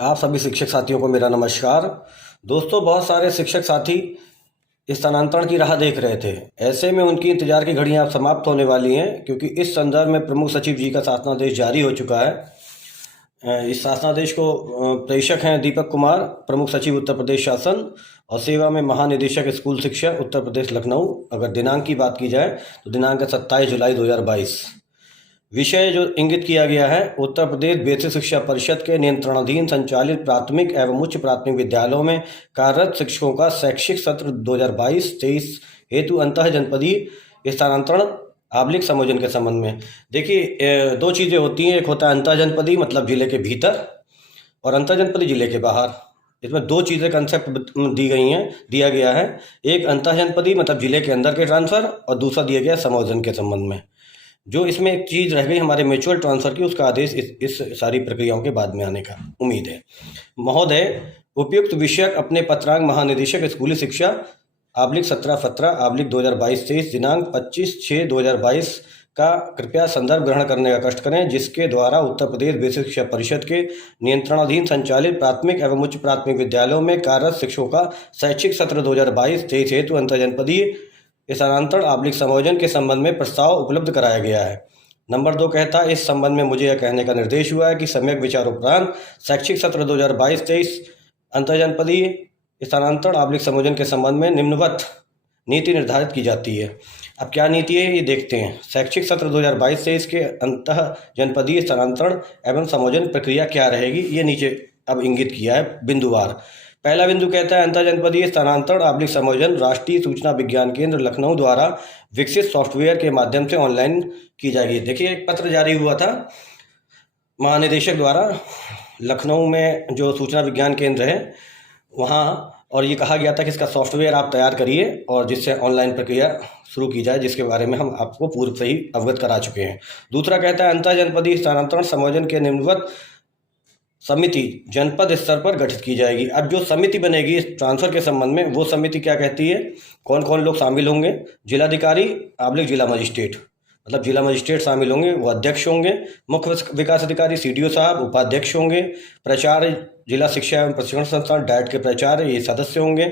आप सभी शिक्षक साथियों को मेरा नमस्कार। दोस्तों, बहुत सारे शिक्षक साथी स्थानांतरण की राह देख रहे थे। ऐसे में उनकी इंतजार की घड़ियां अब समाप्त होने वाली हैं, क्योंकि इस संदर्भ में प्रमुख सचिव जी का शासनादेश जारी हो चुका है। इस शासनादेश को प्रेषक हैं दीपक कुमार, प्रमुख सचिव उत्तर प्रदेश शासन, और सेवा में महानिदेशक स्कूल शिक्षा उत्तर प्रदेश लखनऊ। अगर दिनांक की बात की जाए तो दिनांक है 27 जुलाई 2022। विषय जो इंगित किया गया है, उत्तर प्रदेश बेसिक शिक्षा परिषद के नियंत्रणाधीन संचालित प्राथमिक एवं उच्च प्राथमिक विद्यालयों में कार्यरत शिक्षकों का शैक्षिक सत्र 2022-23 हेतु अंतः जनपदीय स्थानांतरण आबलिक संयोजन के संबंध में। देखिए, दो चीज़ें होती हैं। एक होता है अंतः जनपदीय, मतलब जिले के भीतर, और अंतः जनपदीय जिले के बाहर। इसमें दो चीज़ें कंसेप्ट दिया गया है। एक अंतः जनपदीय मतलब जिले के अंदर के ट्रांसफ़र, और दूसरा दिया गया संयोजन के संबंध में। जो इसमें एक चीज़ रह गई हमारे म्यूचुअल ट्रांसफ़र की, उसका आदेश इस सारी प्रक्रियाओं के बाद में आने का उम्मीद है। महोदय, उपयुक्त विषयक अपने पत्रांक महानिदेशक स्कूली शिक्षा /17/17/2022-23 दिनांक 25/6/2022 का कृपया संदर्भ ग्रहण करने का कष्ट करें, जिसके द्वारा उत्तर प्रदेश बेसिक शिक्षा परिषद के नियंत्रणाधीन संचालित प्राथमिक एवं उच्च प्राथमिक विद्यालयों में कार्यरत शिक्षकों का शैक्षिक सत्र 2022-23 हेतु अंतर्जनपदीय स्थानांतरण आबलिक समायोजन के संबंध में प्रस्ताव उपलब्ध कराया गया है। नंबर 2 कहता है, इस संबंध में मुझे यह कहने का निर्देश हुआ है कि सम्यक विचार उपरांत शैक्षिक सत्र 2022-23 अंतर्जनपदीय स्थानांतरण आबलिक समायोजन के संबंध में निम्नवत नीति निर्धारित की जाती है। अब क्या नीति है ये देखते हैं। शैक्षिक सत्र 2022-23 के अंतः जनपदीय स्थानांतरण एवं समायोजन प्रक्रिया क्या रहेगी, ये नीचे अब इंगित किया है बिंदुवार। पहला बिंदु कहता है, अंतः जनपदीय स्थानांतरण आबलिक समायोजन राष्ट्रीय सूचना विज्ञान केंद्र लखनऊ द्वारा विकसित सॉफ्टवेयर के माध्यम से ऑनलाइन की जाएगी। देखिए, एक पत्र जारी हुआ था महानिदेशक द्वारा लखनऊ में, जो सूचना विज्ञान केंद्र है वहाँ, और ये कहा गया था कि इसका सॉफ्टवेयर आप तैयार करिए और जिससे ऑनलाइन प्रक्रिया शुरू की जाए, जिसके बारे में हम आपको पूर्व से ही अवगत करा चुके हैं। दूसरा कहता है, अंतः जनपदीय स्थानांतरण समायोजन के निम्नवत समिति जनपद स्तर पर गठित की जाएगी। अब जो समिति बनेगी इस ट्रांसफ़र के संबंध में, वो समिति क्या कहती है, कौन कौन लोग शामिल होंगे। जिलाधिकारी आबलिक जिला मजिस्ट्रेट, मतलब जिला मजिस्ट्रेट शामिल होंगे, वो अध्यक्ष होंगे। मुख्य विकास अधिकारी सीडीओ साहब उपाध्यक्ष होंगे। प्राचार्य जिला शिक्षा एवं प्रशिक्षण संस्थान डाइट के प्राचार्य ये सदस्य होंगे।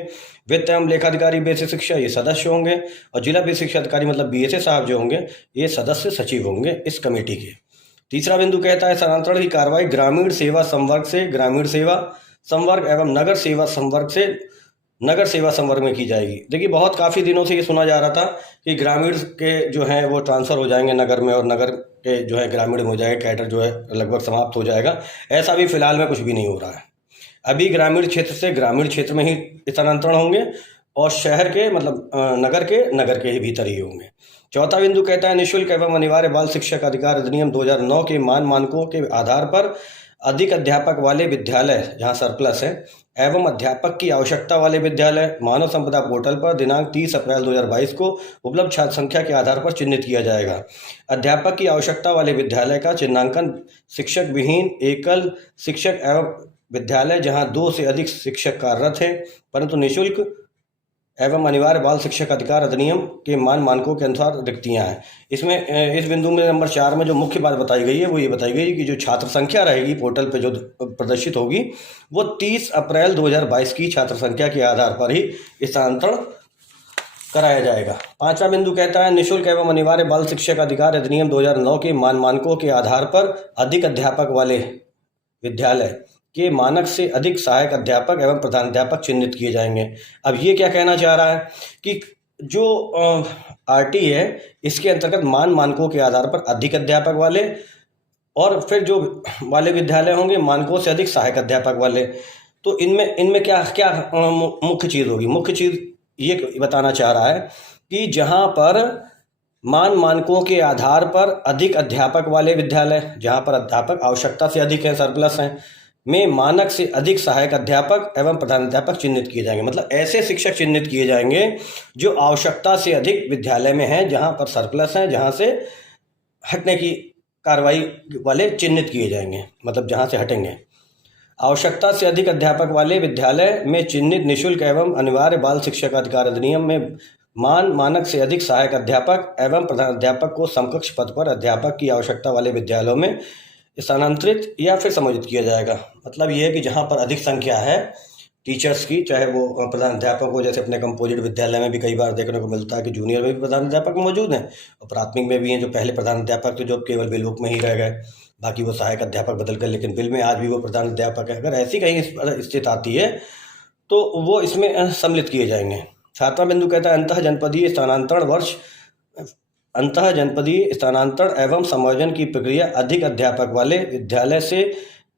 वित्त एवं लेखाधिकारी बेसिक शिक्षा ये सदस्य होंगे, और जिला बेसिक शिक्षा अधिकारी मतलब बीएसए साहब जो होंगे ये सदस्य सचिव होंगे इस कमेटी के। तीसरा बिंदु कहता है, स्थानांतरण की कार्रवाई ग्रामीण सेवा संवर्ग से ग्रामीण सेवा संवर्ग एवं नगर सेवा संवर्ग से नगर सेवा संवर्ग में की जाएगी। देखिए, बहुत काफ़ी दिनों से ये सुना जा रहा था कि ग्रामीण के जो हैं वो ट्रांसफ़र हो जाएंगे नगर में, और नगर के जो है ग्रामीण में हो जाएगा, कैडर जो है लगभग समाप्त हो जाएगा। ऐसा भी फिलहाल में कुछ भी नहीं हो रहा है। अभी ग्रामीण क्षेत्र से ग्रामीण क्षेत्र में ही स्थानांतरण होंगे, और शहर के मतलब नगर के ही भीतर ही होंगे। चौथा बिंदु कहता है, निःशुल्क एवं अनिवार्य बाल शिक्षक अधिकार अधिनियम 2009 के मानकों के आधार पर अधिक अध्यापक वाले विद्यालय जहां सरप्लस है एवं अध्यापक की आवश्यकता वाले विद्यालय मानव संपदा पोर्टल पर दिनांक 30 अप्रैल 2022 को उपलब्ध छात्र संख्या के आधार पर चिन्हित किया जाएगा। अध्यापक की आवश्यकता वाले विद्यालय का चिन्हांकन शिक्षक विहीन एकल शिक्षक एवं विद्यालय जहां 2 से अधिक शिक्षक कार्यरत हैं परंतु निःशुल्क एवं अनिवार्य बाल शिक्षक अधिकार अधिनियम के मानकों के अनुसार रिक्तियां हैं। इसमें इस बिंदु में नंबर 4 में जो मुख्य बात बताई गई है वो ये बताई गई कि जो छात्र संख्या रहेगी पोर्टल पे जो प्रदर्शित होगी वो 30 अप्रैल 2022 की छात्र संख्या के आधार पर ही स्थानांतरण कराया जाएगा। पांचवा बिंदु कहता है, निःशुल्क एवं अनिवार्य बाल शिक्षक अधिकार अधिनियम 2009 के मानकों के आधार पर अधिक अध्यापक वाले विद्यालय के मानक से अधिक सहायक अध्यापक एवं प्रधानाध्यापक चिन्हित किए जाएंगे। अब ये क्या कहना चाह रहा है कि जो आरटी है इसके अंतर्गत मानकों के आधार पर अधिक अध्यापक वाले, और फिर जो वाले विद्यालय होंगे मानकों से अधिक सहायक अध्यापक वाले। तो इनमें क्या क्या मुख्य चीज़ होगी। मुख्य चीज़ ये बताना चाह रहा है कि जहाँ पर मानकों के आधार पर अधिक अध्यापक वाले विद्यालय, जहाँ पर अध्यापक आवश्यकता से अधिक हैं, सरप्लस हैं, में मानक से अधिक सहायक अध्यापक एवं प्रधानाध्यापक चिन्हित किए जाएंगे। मतलब ऐसे शिक्षक चिन्हित किए जाएंगे जो आवश्यकता से अधिक विद्यालय में हैं, जहां पर सरप्लस हैं, जहां से हटने की कार्रवाई वाले चिन्हित किए जाएंगे, मतलब जहां से हटेंगे। आवश्यकता से अधिक अध्यापक वाले विद्यालय में चिन्हित निःशुल्क एवं अनिवार्य बाल शिक्षक अधिकार अधिनियम में मानक से अधिक सहायक अध्यापक एवं प्रधानाध्यापक को समकक्ष पद पर अध्यापक की आवश्यकता वाले विद्यालयों में स्थानांतरित या फिर समायोजित किया जाएगा। मतलब ये है कि जहाँ पर अधिक संख्या है टीचर्स की, चाहे वो प्रधान अध्यापक हो, जैसे अपने कंपोजिट विद्यालय में भी कई बार देखने को मिलता है कि जूनियर में भी प्रधान अध्यापक मौजूद हैं और प्राथमिक में भी हैं। जो पहले प्रधान अध्यापक थे जो अब केवल विलोप में ही रह गए, बाकी वो सहायक अध्यापक बदल कर, लेकिन बिल में आज भी वो प्रधान अध्यापक है। अगर ऐसी कहीं स्थिति आती है तो वो इसमें सम्मिलित किए जाएंगे। 7वां बिंदु कहता है अंतः जनपदीय स्थानांतरण एवं समायोजन की प्रक्रिया अधिक अध्यापक वाले विद्यालय से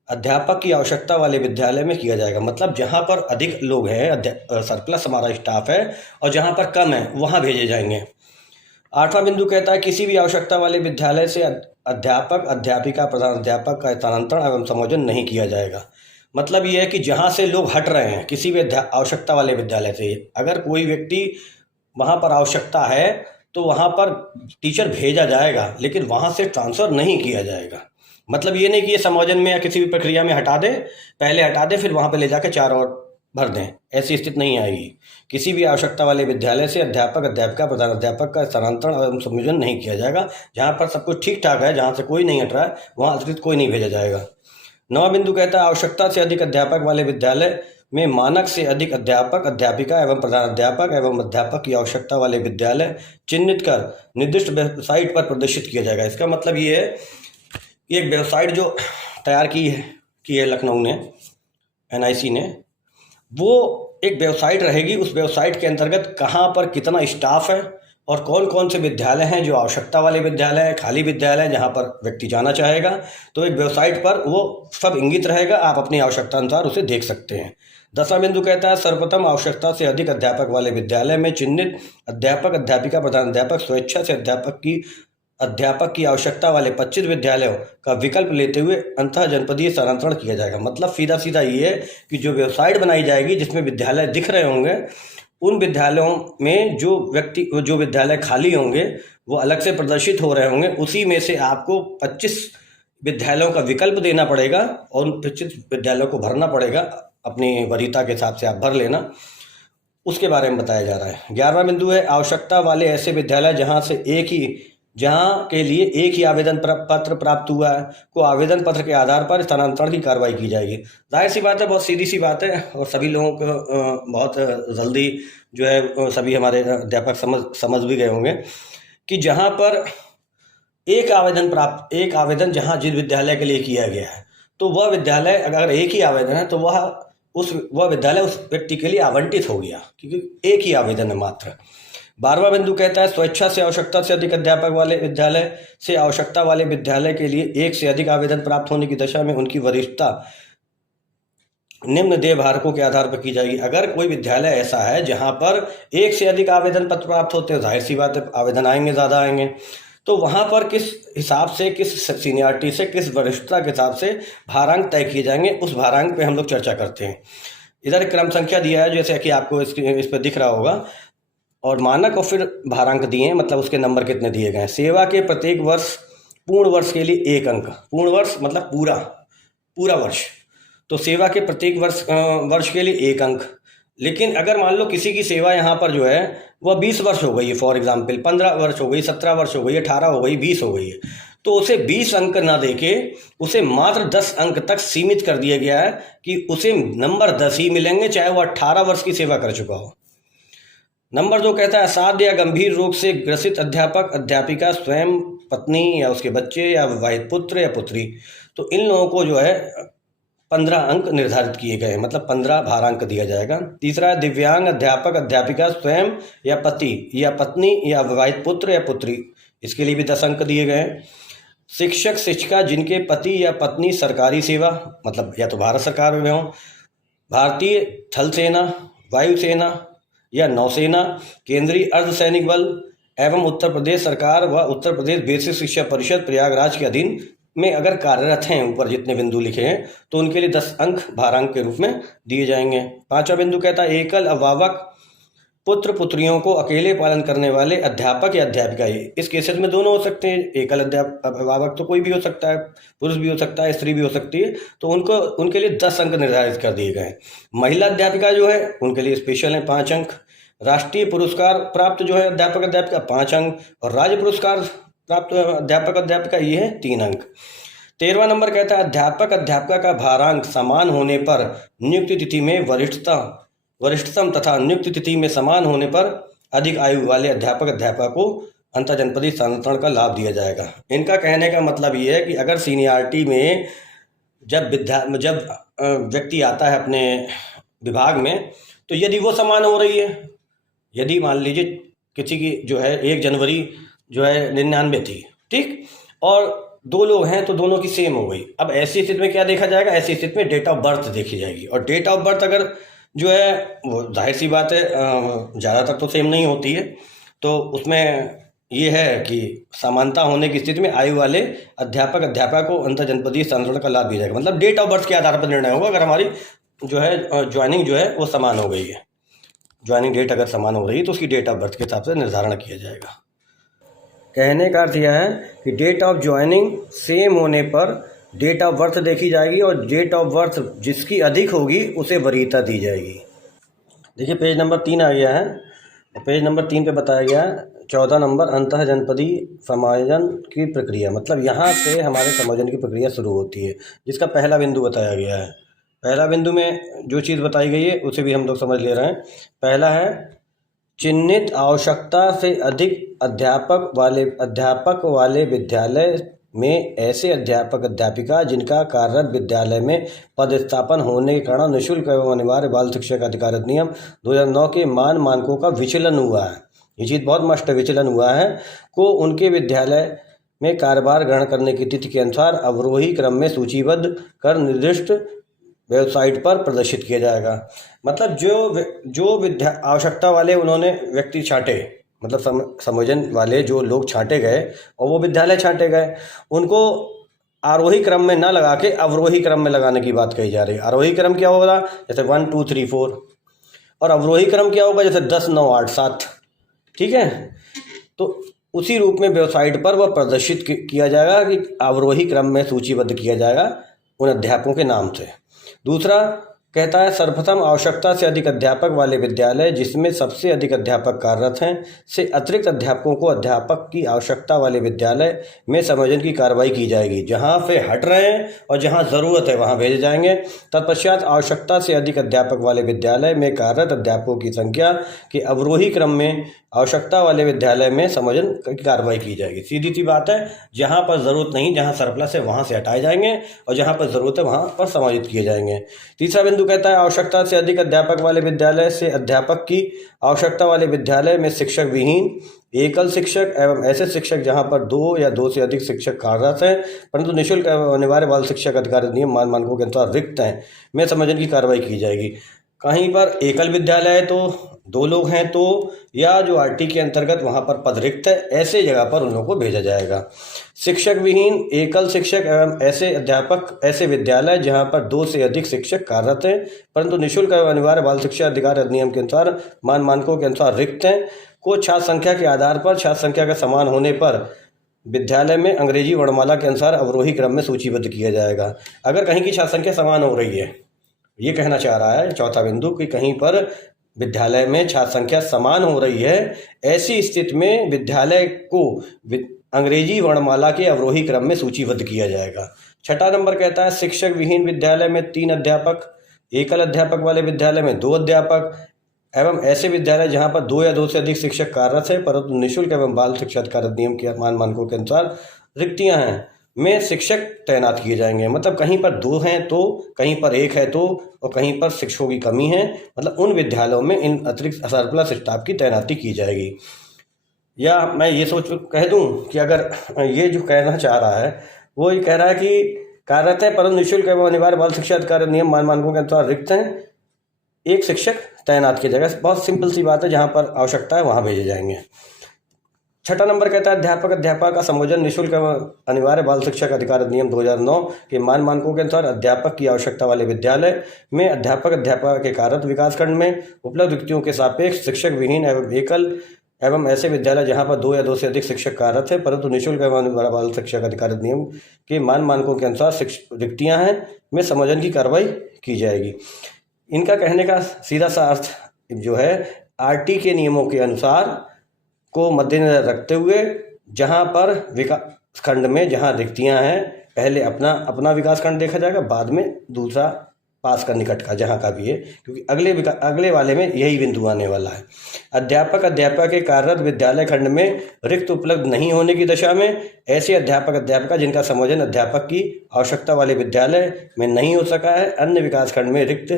अध्यापक की आवश्यकता वाले विद्यालय में किया जाएगा। मतलब जहाँ पर अधिक लोग हैं, सरप्लस हमारा स्टाफ है, और जहाँ पर कम है वहाँ भेजे जाएंगे। 8वां बिंदु कहता है किसी भी आवश्यकता वाले विद्यालय से अध्यापक अध्यापिका प्रधान अध्यापक का स्थानांतरण एवं समायोजन नहीं किया जाएगा। मतलब ये है कि जहाँ से लोग हट रहे हैं किसी भी आवश्यकता वाले विद्यालय से, अगर कोई व्यक्ति वहाँ पर आवश्यकता है तो वहाँ पर टीचर भेजा जाएगा, लेकिन वहाँ से ट्रांसफ़र नहीं किया जाएगा। मतलब ये नहीं कि ये समायोजन में या किसी भी प्रक्रिया में पहले हटा दे फिर वहाँ पे ले जाकर 4 और भर दें, ऐसी स्थिति नहीं आएगी। किसी भी आवश्यकता वाले विद्यालय से अध्यापक अध्यापिका प्रधान अध्यापक का स्थानांतरण एवं समायोजन नहीं किया जाएगा। जहाँ पर सब कुछ ठीक ठाक है, जहाँ से कोई नहीं हट रहा है, वहाँ अतिरिक्त कोई नहीं भेजा जाएगा। 9वां बिंदु कहता है आवश्यकता से अधिक अध्यापक वाले विद्यालय में मानक से अधिक अध्यापक अध्यापिका एवं प्रधान अध्यापक एवं अध्यापक की आवश्यकता वाले विद्यालय चिन्हित कर निर्दिष्ट वेबसाइट पर प्रदर्शित किया जाएगा। इसका मतलब ये है, एक वेबसाइट जो तैयार की है लखनऊ ने, NIC ने, वो एक वेबसाइट रहेगी। उस वेबसाइट के अंतर्गत कहाँ पर कितना स्टाफ है और कौन कौन से विद्यालय हैं जो आवश्यकता वाले विद्यालय हैं, खाली विद्यालय हैं जहाँ पर व्यक्ति जाना चाहेगा, तो एक वेबसाइट पर वो सब इंगित रहेगा। आप अपनी आवश्यकता अनुसार उसे देख सकते हैं। 10वां बिंदु कहता है सर्वप्रथम आवश्यकता से अधिक अध्यापक वाले विद्यालय में चिन्हित अध्यापक अध्यापिका प्रधान अध्यापक स्वेच्छा से अध्यापक की आवश्यकता वाले 25 विद्यालयों का विकल्प लेते हुए अंतः जनपदीय स्थानांतरण किया जाएगा। मतलब सीधा ये है कि जो वेबसाइट बनाई जाएगी जिसमें विद्यालय दिख रहे होंगे, उन विद्यालयों में जो विद्यालय खाली होंगे वो अलग से प्रदर्शित हो रहे होंगे, उसी में से आपको 25 विद्यालयों का विकल्प देना पड़ेगा और उन 25 विद्यालयों को भरना पड़ेगा। अपनी वरीयता के हिसाब से आप भर लेना, उसके बारे में बताया जा रहा है। 11वां बिंदु है आवश्यकता वाले ऐसे विद्यालय जहाँ के लिए एक ही आवेदन पत्र प्राप्त हुआ है को आवेदन पत्र के आधार पर स्थानांतरण की कार्रवाई की जाएगी। जाहिर सी बात है, बहुत सीधी सी बात है और सभी लोगों को बहुत जल्दी जो है सभी हमारे अध्यापक समझ भी गए होंगे कि जहाँ पर एक आवेदन जहाँ जिस विद्यालय के लिए किया गया है, तो वह विद्यालय अगर एक ही आवेदन है तो वह विद्यालय उस व्यक्ति के लिए आवंटित हो गया, क्योंकि एक ही आवेदन है मात्र। 12वां बिंदु कहता है स्वेच्छा से आवश्यकता से अधिक अध्यापक वाले विद्यालय से आवश्यकता वाले विद्यालय के लिए एक से अधिक आवेदन प्राप्त होने की दशा में उनकी वरिष्ठता निम्न देयभारकों के आधार पर की जाएगी। अगर कोई विद्यालय ऐसा है जहां पर एक से अधिक आवेदन पत्र प्राप्त होते हैं, जाहिर सी बात है आवेदन आएंगे, ज़्यादा आएंगे, तो वहां पर किस हिसाब से, किस सीनियरिटी से, किस वरिष्ठता के हिसाब से भारांक तय किए जाएंगे, उस भारांक पे हम लोग चर्चा करते हैं। इधर क्रम संख्या दिया है जैसे कि आपको इस पर दिख रहा होगा, और मानक और फिर भारांक दिए हैं, मतलब उसके नंबर कितने दिए गए हैं। सेवा के प्रत्येक वर्ष पूर्ण वर्ष के लिए 1 अंक, पूर्ण वर्ष मतलब पूरा वर्ष, तो सेवा के प्रत्येक वर्ष के लिए 1 अंक। लेकिन अगर मान लो किसी की सेवा यहाँ पर जो है वह 20 वर्ष हो गई है, फॉर एग्जाम्पल 15 वर्ष हो गई, 17 वर्ष हो गई, 18 हो गई, 20 हो गई है, तो उसे 20 अंक ना देके उसे मात्र 10 अंक तक सीमित कर दिया गया है कि उसे नंबर 10 ही मिलेंगे, चाहे वो 18 वर्ष की सेवा कर चुका हो। नंबर 2 कहता है असाध्य या गंभीर रोग से ग्रसित अध्यापक अध्यापिका स्वयं, पत्नी या उसके बच्चे या विवाहित पुत्र या पुत्री, तो इन लोगों को जो है 15 अंक निर्धारित किए गए हैं, मतलब 15 भारांक दिया जाएगा। तीसरा है दिव्यांग अध्यापक अध्यापिका स्वयं या पति या पत्नी या विवाहित पुत्र या पुत्री, इसके लिए भी 10 अंक दिए गए हैं। शिक्षक शिक्षिका जिनके पति या पत्नी सरकारी सेवा, मतलब या तो भारत सरकार में हो, भारतीय थल सेना, वायुसेना या नौसेना, केंद्रीय अर्धसैनिक बल एवं उत्तर प्रदेश सरकार व उत्तर प्रदेश बेसिक शिक्षा परिषद प्रयागराज के अधीन में अगर कार्यरत हैं, ऊपर जितने बिंदु लिखे हैं, तो उनके लिए 10 अंक भारांक के रूप में दिए जाएंगे। 5वां बिंदु कहता है एकल अभिभावक पुत्र पुत्रियों को अकेले पालन करने वाले अध्यापक या अध्यापिका। इस केसेस में दोनों हो सकते हैं, एकल अभिभावक तो कोई भी हो सकता है, पुरुष भी हो सकता है, स्त्री भी हो सकती है, तो उनके लिए 10 अंक निर्धारित कर दिए गए हैं। महिला अध्यापिका जो है उनके लिए स्पेशल है 5 अंक। राष्ट्रीय पुरस्कार प्राप्त जो है अध्यापक अध्यापिका 5 अंक, और राज्य पुरस्कार प्राप्त अध्यापक अध्यापिका ये है 3 अंक। 13वां नंबर कहता है अध्यापक अध्यापिका का भारांक समान होने पर नियुक्ति तिथि में वरिष्ठतम तथा नियुक्ति तिथि में समान होने पर अधिक आयु वाले अध्यापक अध्यापिका को अंतर्जनपदीय स्थानांतरण का लाभ दिया जाएगा। इनका कहने का मतलब ये है कि अगर सीनियरिटी में जब व्यक्ति आता है अपने विभाग में, तो यदि वो समान हो रही है, यदि मान लीजिए किसी की जो है 1 जनवरी जो है 99 थी, ठीक, और 2 लोग हैं तो दोनों की सेम हो गई। अब ऐसी स्थिति में क्या देखा जाएगा? ऐसी स्थिति में डेट ऑफ बर्थ देखी जाएगी, और डेट ऑफ बर्थ अगर जो है वो जाहिर सी बात है ज़्यादातर तो सेम नहीं होती है, तो उसमें ये है कि समानता होने की स्थिति में आयु वाले अध्यापक अध्यापिका को अंतर्जनपदीय स्थानांतरण का लाभ दिया जाएगा। मतलब डेट ऑफ बर्थ के आधार पर निर्णय होगा अगर हमारी जो है ज्वाइनिंग जो है वो समान हो गई है। ज्वाइनिंग डेट अगर समान हो रही है तो उसकी डेट ऑफ बर्थ के हिसाब से निर्धारण किया जाएगा। कहने का अर्थ यह है कि डेट ऑफ ज्वाइनिंग सेम होने पर डेट ऑफ बर्थ देखी जाएगी, और डेट ऑफ बर्थ जिसकी अधिक होगी उसे वरीयता दी जाएगी। देखिए पेज नंबर 3 आ गया है, पेज नंबर 3 पे बताया गया है 14 नंबर अंतः जनपदीय समायोजन की प्रक्रिया। मतलब यहाँ से हमारे समायोजन की प्रक्रिया शुरू होती है, जिसका पहला बिंदु बताया गया है। पहला बिंदु में जो चीज़ बताई गई है उसे भी हम लोग समझ ले रहे हैं। पहला है चिन्हित आवश्यकता से अधिक अध्यापक वाले विद्यालय में ऐसे अध्यापक अध्यापिका जिनका कार्यरत विद्यालय में पदस्थापन होने के कारण निःशुल्क एवं अनिवार्य बाल शिक्षा का अधिकार अधिनियम 2009 के मानकों का विचलन हुआ है, ये चीज़ बहुत मस्ट विचलन हुआ है, को उनके विद्यालय में कार्यभार ग्रहण करने की तिथि के अनुसार अवरोही क्रम में सूचीबद्ध कर निर्दिष्ट वेबसाइट पर प्रदर्शित किया जाएगा। मतलब जो आवश्यकता वाले उन्होंने व्यक्ति छांटे, मतलब समायोजन वाले जो लोग छांटे गए और वो विद्यालय छांटे गए, उनको आरोही क्रम में ना लगा के अवरोही क्रम में लगाने की बात कही जा रही है। आरोही क्रम क्या होगा? जैसे 1 2 3 4, और अवरोही क्रम क्या होगा? जैसे 10 9 8 7, ठीक है। तो उसी रूप में वेबसाइट पर वह प्रदर्शित किया जाएगा कि अवरोही क्रम में सूचीबद्ध किया जाएगा उन अध्यापकों के नाम से। दूसरा कहता है सर्वप्रथम आवश्यकता से अधिक अध्यापक वाले विद्यालय जिसमें सबसे अधिक अध्यापक कार्यरत हैं से अतिरिक्त अध्यापकों को अध्यापक की आवश्यकता वाले विद्यालय में समायोजन की कार्रवाई की जाएगी। जहां से हट रहे हैं और जहां ज़रूरत है वहां भेजे जाएंगे। तत्पश्चात आवश्यकता से अधिक अध्यापक वाले विद्यालय में कार्यरत अध्यापकों की संख्या के अवरोही क्रम में आवश्यकता वाले विद्यालय में समायोजन की कार्रवाई की जाएगी। सीधी सी बात है, जहाँ पर ज़रूरत नहीं, जहाँ सरप्लस है वहाँ से हटाए जाएंगे और जहाँ पर ज़रूरत है वहाँ पर समायोजित किए जाएंगे। तीसरा बिंदु कहता है आवश्यकता से अधिक अध्यापक वाले विद्यालय से अध्यापक की आवश्यकता वाले विद्यालय में शिक्षक विहीन एकल शिक्षक एवं ऐसे शिक्षक जहाँ पर 2 या 2 से अधिक शिक्षक कार्यरत हैं परंतु निःशुल्क एवं अनिवार्य बाल शिक्षा अधिकार अधिनियम मानकों के अनुसार रिक्त हैं में समायोजन की कार्रवाई की जाएगी। कहीं पर एकल विद्यालय है तो 2 लोग हैं तो, या जो आरटी के अंतर्गत वहाँ पर पद रिक्त है, ऐसे जगह पर उन लोगों को भेजा जाएगा। शिक्षक विहीन एकल शिक्षक एवं ऐसे अध्यापक ऐसे विद्यालय जहाँ पर 2 से अधिक शिक्षक कार्यरत हैं परंतु निःशुल्क एवं अनिवार्य बाल शिक्षा अधिकार अधिनियम के अनुसार मानकों के अनुसार रिक्त हैं को छात्र संख्या के आधार पर छात्र संख्या का समान होने पर विद्यालय में अंग्रेजी वर्णमाला के अनुसार अवरोही क्रम में सूचीबद्ध किया जाएगा। अगर कहीं की छात्र संख्या समान हो रही है, ये कहना चाह रहा है चौथा बिंदु कि कहीं पर विद्यालय में छात्र संख्या समान हो रही है, ऐसी स्थिति में विद्यालय को अंग्रेजी वर्णमाला के अवरोही क्रम में सूचीबद्ध किया जाएगा। छठा नंबर कहता है शिक्षक विहीन विद्यालय में 3 अध्यापक, एकल अध्यापक वाले विद्यालय में 2 अध्यापक एवं ऐसे विद्यालय जहां पर 2 या 2 से अधिक शिक्षक कार्यरत है परंतु निःशुल्क एवं बाल शिक्षा अधिकार अधिनियम के मानकों के अनुसार रिक्तियां हैं में शिक्षक तैनात किए जाएंगे। मतलब कहीं पर 2 हैं तो, कहीं पर 1 है तो, और कहीं पर शिक्षकों की कमी है, मतलब उन विद्यालयों में इन अतिरिक्त सरप्लस स्टाफ की तैनाती की जाएगी। या मैं ये कह दूं कि अगर ये जो कहना चाह रहा है वो ये कह रहा है कि कार्यरत है परंतु निःशुल्क एवं अनिवार्य बाल शिक्षा अधिकार अधिनियम मानकों के अनुसार रिक्त हैं, एक शिक्षक तैनात किया जाएगा। बहुत सिंपल सी बात है, जहाँ पर आवश्यकता है वहाँ भेजे जाएंगे। छठा नंबर कहता है अध्यापक अध्यापक का समायोजन निःशुल्क एवं अनिवार्य बाल शिक्षा अधिकार अधिनियम 2009 के मानकों के अनुसार अध्यापक की आवश्यकता वाले विद्यालय में अध्यापक अध्यापिका के कार्यरत विकासखंड में उपलब्ध रिक्तियों के सापेक्ष शिक्षक विहीन एवं एकल एवं ऐसे विद्यालय जहां पर 2 या 2 से अधिक शिक्षक कार्यरत है परंतु निःशुल्क एवं अनिवार्य बाल शिक्षा अधिकार अधिनियम के मानकों के अनुसार रिक्तियां हैं में समायोजन की कार्रवाई की जाएगी। इनका कहने का सीधा सा अर्थ जो है आरटी के नियमों के अनुसार को मद्देनजर रखते हुए जहां पर विकास खंड में जहां रिक्तियां हैं पहले अपना अपना विकासखंड देखा जाएगा, बाद में दूसरा पास का निकट का जहाँ का भी है, क्योंकि अगले वाले में यही बिंदु आने वाला है। अध्यापक के कार्यरत विद्यालय खंड में रिक्त उपलब्ध नहीं होने की दशा में ऐसे अध्यापका जिनका संयोजन अध्यापक की आवश्यकता वाले विद्यालय में नहीं हो सका है, अन्य विकास खंड में रिक्त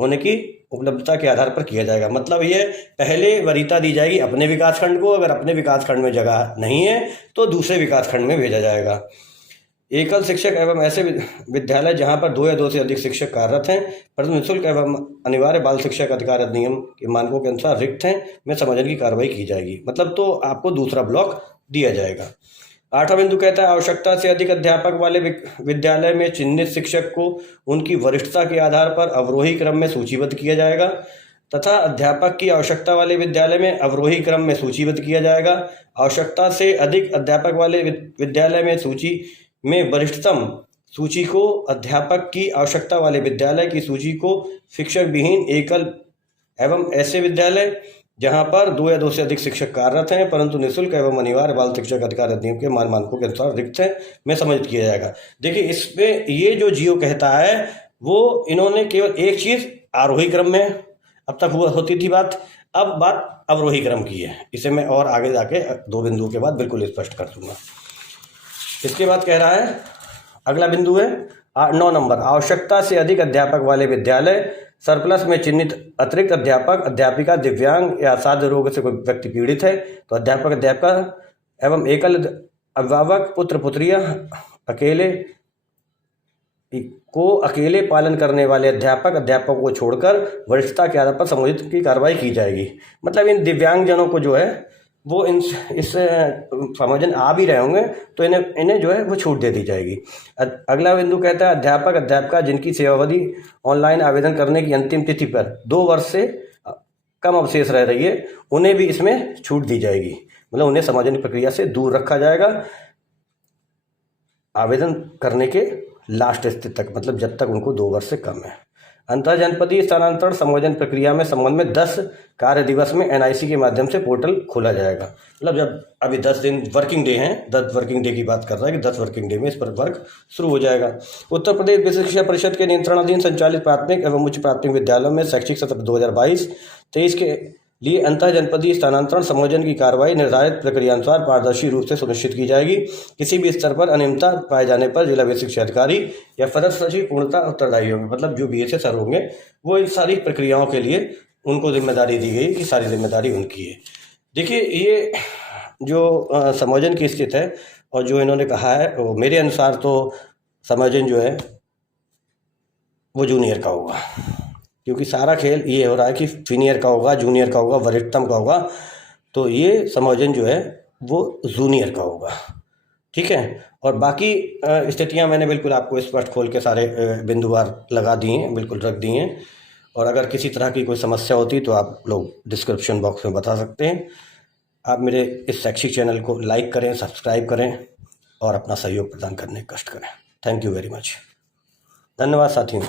होने की उपलब्धता के आधार पर किया जाएगा। मतलब ये पहले वरीयता दी जाएगी अपने विकास खंड को, अगर अपने विकास खंड में जगह नहीं है तो दूसरे विकास खंड में भेजा जाएगा। एकल शिक्षक एवं ऐसे विद्यालय जहां पर 2 या 2 से अधिक शिक्षक कार्यरत हैं परंतु निःशुल्क एवं अनिवार्य बाल शिक्षक अधिकार अधिनियम के मानकों के अनुसार रिक्त हैं, में समायोजन की कार्रवाई की जाएगी। मतलब तो आपको दूसरा ब्लॉक दिया जाएगा। 8वां बिंदु कहता है आवश्यकता से अधिक अध्यापक वाले विद्यालय में चिन्हित शिक्षक को उनकी वरिष्ठता के आधार पर अवरोही क्रम में सूचीबद्ध किया जाएगा तथा अध्यापक की आवश्यकता वाले विद्यालय में अवरोही क्रम में सूचीबद्ध किया जाएगा। आवश्यकता से अधिक अध्यापक वाले विद्यालय में सूची में वरिष्ठतम सूची को अध्यापक की आवश्यकता वाले विद्यालय की सूची को शिक्षक विहीन एकल एवं ऐसे विद्यालय जहां पर 2 या 2 से अधिक शिक्षक कार्यरत हैं परंतु निःशुल्क एवं अनिवार्य बाल शिक्षक अधिकार अधिनियम के मानकों के अनुसार रिक्त है, में समायोजित किया जाएगा। देखिए इसमें ये जो जियो कहता है वो इन्होंने केवल एक चीज़ आरोही क्रम में अब तक होती थी बात, अब बात अवरोही क्रम की है। इसे मैं और आगे जाके 2 बिंदुओं के बाद बिल्कुल स्पष्ट कर दूंगा। इसके बाद कह रहा है अगला बिंदु है 9 नंबर, आवश्यकता से अधिक अध्यापक वाले विद्यालय सरप्लस में चिन्हित अतिरिक्त अध्यापक अध्यापिका दिव्यांग या साध्य रोग से कोई व्यक्ति पीड़ित है तो अध्यापिका एवं एकल अभिभावक पुत्र पुत्रियां अकेले पालन करने वाले अध्यापकों को छोड़कर वरिष्ठता के आधार पर संबोधित की कार्रवाई की जाएगी। मतलब इन दिव्यांगजनों को जो है वो इस समायोजन आ भी रहे होंगे तो इन्हें जो है वो छूट दे दी जाएगी। अगला बिंदु कहता है अध्यापका जिनकी सेवावधि ऑनलाइन आवेदन करने की अंतिम तिथि पर 2 वर्ष से कम अवशेष रह रही है उन्हें भी इसमें छूट दी जाएगी। मतलब उन्हें समायोजन प्रक्रिया से दूर रखा जाएगा आवेदन करने के लास्ट स्थिति तक, मतलब जब तक उनको 2 वर्ष से कम है। अंतरजनपदीय स्थानांतरण समायोजन प्रक्रिया में संबंध में 10 कार्य दिवस में एनआईसी के माध्यम से पोर्टल खोला जाएगा। मतलब जब अभी 10 दिन वर्किंग डे हैं, 10 वर्किंग डे की बात कर रहा है कि 10 वर्किंग डे में इस पर वर्क शुरू हो जाएगा। उत्तर प्रदेश विशिष्ट शिक्षा परिषद के नियंत्रणाधीन संचालित प्राथमिक एवं उच्च प्राथमिक विद्यालयों में शैक्षिक सत्र 2022-23 के लिए अंतर जनपदीय स्थानांतरण समायोजन की कार्रवाई निर्धारित प्रक्रियानुसार पारदर्शी रूप से सुनिश्चित की जाएगी। किसी भी स्तर पर अनियमितता पाए जाने पर जिला विशिष्ट शिक्षा अधिकारी या पदस्थ सचिव पूर्णतः उत्तरदायी होंगे। मतलब जो बीएसए सर होंगे वो इन सारी प्रक्रियाओं के लिए उनको जिम्मेदारी दी गई कि सारी जिम्मेदारी उनकी है। देखिए ये जो समायोजन की स्थिति है और जो इन्होंने कहा है वो मेरे अनुसार तो समायोजन जो है वो जूनियर का होगा, क्योंकि सारा खेल ये हो रहा है कि सीनियर का होगा, जूनियर का होगा, वरिष्ठतम का होगा, तो ये समायोजन जो है वो जूनियर का होगा। ठीक है, और बाकी स्थितियां मैंने बिल्कुल आपको स्पष्ट खोल के सारे बिंदुवार लगा दिए हैं, बिल्कुल रख दिए हैं। और अगर किसी तरह की कोई समस्या होती तो आप लोग डिस्क्रिप्शन बॉक्स में बता सकते हैं। आप मेरे इस शैक्षिक चैनल को लाइक करें, सब्सक्राइब करें और अपना सहयोग प्रदान करने का कष्ट करें। Thank you very much. धन्यवाद साथियों।